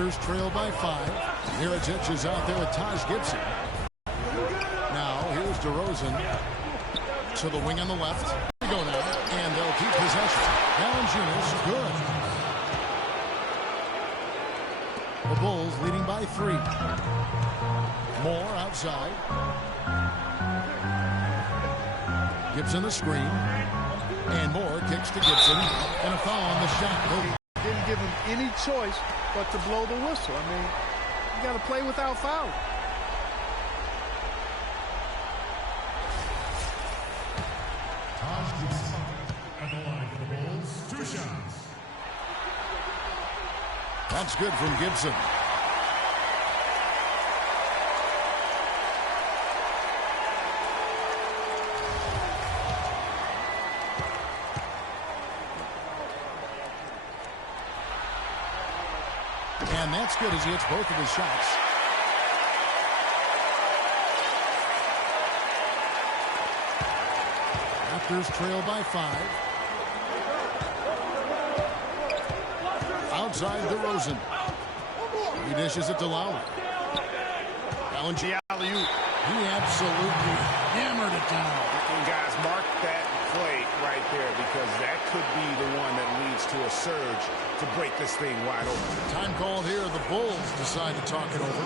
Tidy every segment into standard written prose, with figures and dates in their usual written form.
Raptors trail by 5. Mirotic is out there with Taj Gibson. Now here's DeRozan to the wing on the left. They go now, and they'll keep possession. Valanciunas, good. The Bulls leading by 3. Moore outside. Gibson the screen. And Moore kicks to Gibson. And a foul on the shot. Didn't give him any choice but to blow the whistle. I mean, you got to play without foul. Taj Gibson at the line for the Bulls. 2 shots. That's good from Gibson. And that's good as he hits both of his shots. Raptors trail by 5. Outside DeRozan. He dishes it to Lowry. Alley-oop. He absolutely hammered it down. And guys, mark that play right there because that could be the one that leads to a surge to break this thing wide open. Time called here. The Bulls decide to talk it over.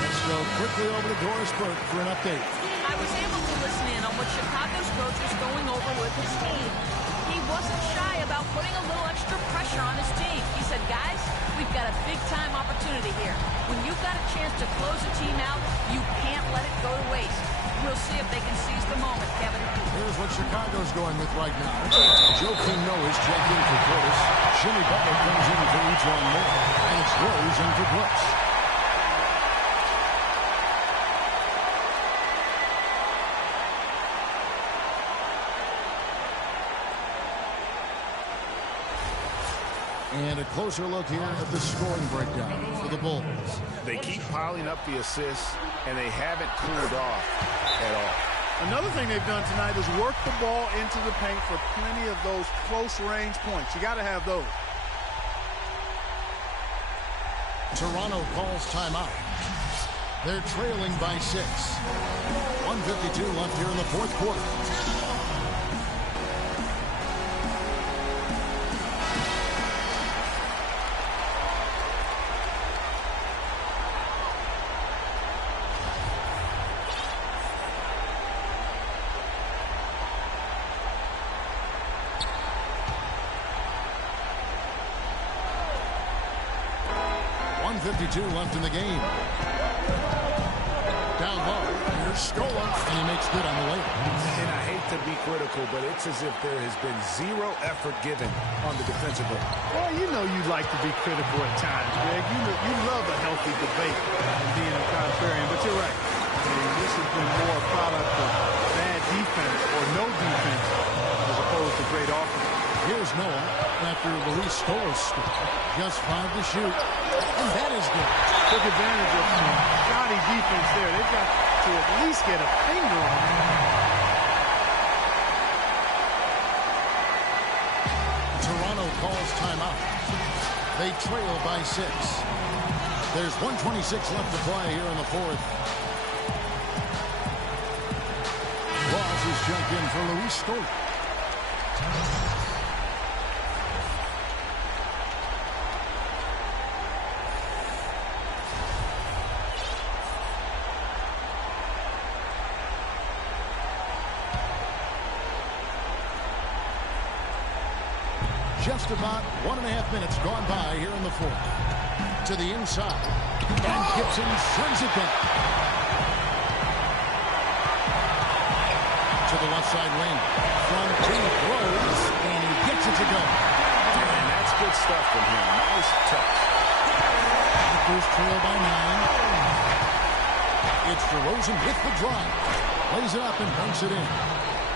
Let's go quickly over to Doris Burke for an update. I was able to listen in on what Chicago's coach was going over with his team. He wasn't shy about putting a little extra pressure on his team. He said, guys, we've got a big-time opportunity here. When you've got a chance to close a team out, you can't let it go to waste. We'll see if they can seize the moment, Kevin. Here's what Chicago's going with right now. Joakim Noah's checked in for Curtis. Jimmy Butler comes in for each one more. And it's Rose in for Brooks. And a closer look here at the scoring breakdown for the Bulls. They keep piling up the assists, and they haven't cooled off at all. Another thing they've done tonight is work the ball into the paint for plenty of those close-range points. You got to have those. Toronto calls timeout. They're trailing by 6. 1:52 left here in the fourth quarter. Left in the game. Down low. Here's Scola, and he makes good on the layup. And I hate to be critical, but it's as if there has been zero effort given on the defensive end. Well, you know you like to be critical at times, Greg. You love a healthy debate and being a contrarian, but you're right. I mean, this has been more a product of bad defense or no defense as opposed to great offense. Here's Noah after Luis Scola's score. Just 5 to shoot. And that is good. Took advantage of some shoddy defense there. They've got to at least get a finger on it. Toronto calls timeout. They trail by 6. There's 1:26 left to play here in the fourth. Ross is checked in for Luis Scola. Just about 1.5 minutes gone by here in the fourth. To the inside. And Gibson sends it back. To the left side wing. From deep Rose. And he gets it to go. And that's good stuff from him. Nice touch. Raptors trail by 9. It's DeRozan with the drive. Lays it up and banks it in.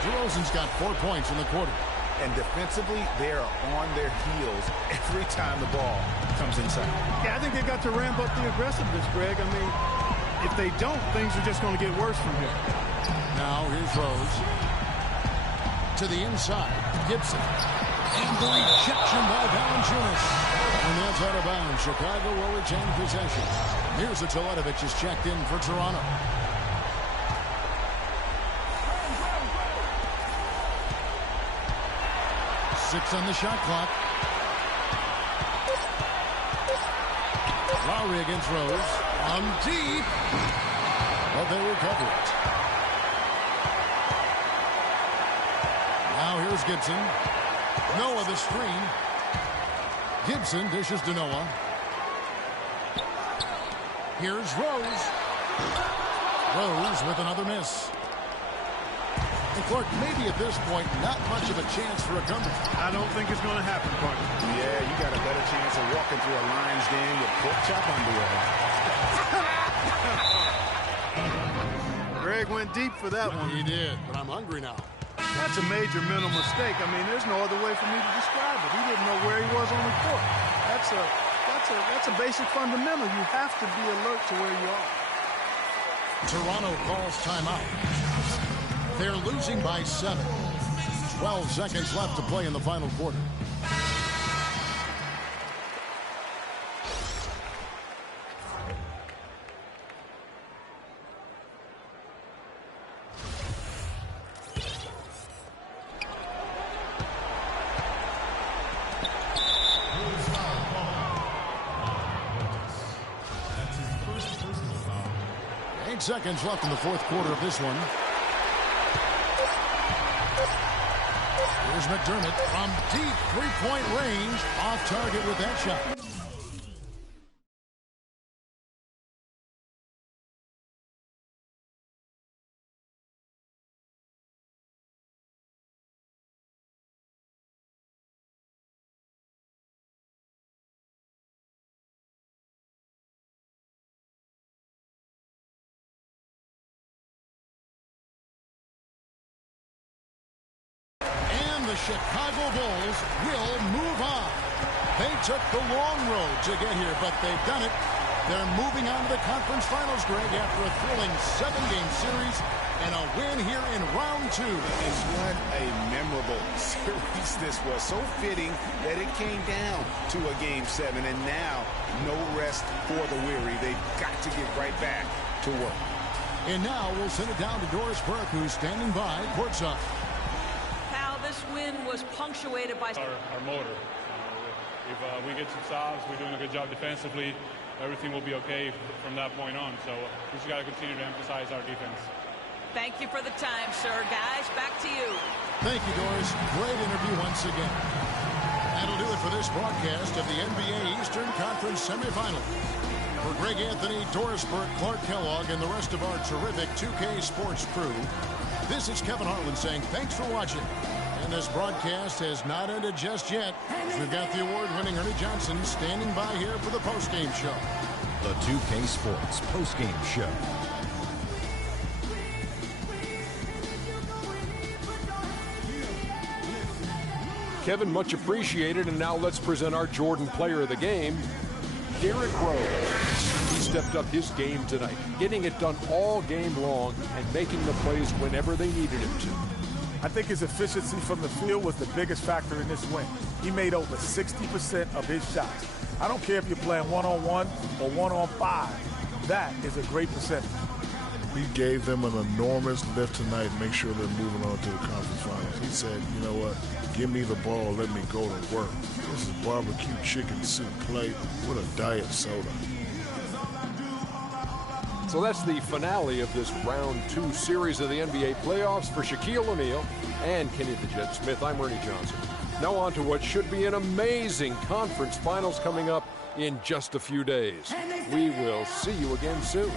DeRozan's got 4 points in the quarter. And defensively, they are on their heels every time the ball comes inside. Yeah, I think they got to ramp up the aggressiveness, Greg. I mean, If they don't, things are just going to get worse from here. Now here's Rose. To the inside. Gibson. And the rejection by Valanciunas. And that's out of bounds. Chicago will retain possession. Here's the Teletovic is checked in for Toronto. Six on the shot clock. Lowry against Rose. On deep. But they recover it. Now here's Gibson. Noah the screen. Gibson dishes to Noah. Here's Rose. Rose with another miss. And Clark, maybe at this point, not much of a chance for a comeback. I don't think it's going to happen, partner. Yeah, you got a better chance of walking through a Lions game with pork chop underwear. Greg went deep for that one. He did, but I'm hungry now. That's a major mental mistake. I mean, there's no other way for me to describe it. He didn't know where he was on the court. That's a basic fundamental. You have to be alert to where you are. Toronto calls timeout. They're losing by 7. 12 seconds left to play in the final quarter. Seconds left in the fourth quarter of this one. Here's McDermott from deep three-point range, off target with that shot. The Chicago Bulls will move on. They took the long road to get here, but they've done it. They're moving on to the conference finals, Greg, after a thrilling 7-game series and a win here in round 2. It's what a memorable series this was. So fitting that it came down to a Game 7, and now no rest for the weary. They've got to get right back to work. And now we'll send it down to Doris Burke, who's standing by courtside. This win was punctuated by our motor. If we get some stops, we're doing a good job defensively, everything will be okay from that point on. So we just got to continue to emphasize our defense. Thank you for the time, sir. Guys, back to you. Thank you, Doris. Great interview once again. That'll do it for this broadcast of the NBA Eastern Conference semifinal. For Greg Anthony, Doris Burke, Clark Kellogg, and the rest of our terrific 2K Sports crew, this is Kevin Harlan saying thanks for watching. And this broadcast has not ended just yet. We've got the award-winning Ernie Johnson standing by here for the postgame show. The 2K Sports postgame show. Kevin, much appreciated. And now let's present our Jordan player of the game, Derrick Rose. He stepped up his game tonight, getting it done all game long and making the plays whenever they needed him to. I think his efficiency from the field was the biggest factor in this win. He made over 60% of his shots. I don't care if you're playing one-on-one or one-on-5. That is a great percentage. He gave them an enormous lift tonight, make sure they're moving on to the conference finals. He said, you know what, give me the ball, let me go to work. This is barbecue chicken soup plate with a diet soda. So that's the finale of this round 2 series of the NBA playoffs for Shaquille O'Neal and Kenny the Jet Smith. I'm Ernie Johnson. Now on to what should be an amazing conference finals coming up in just a few days. We will see you again soon.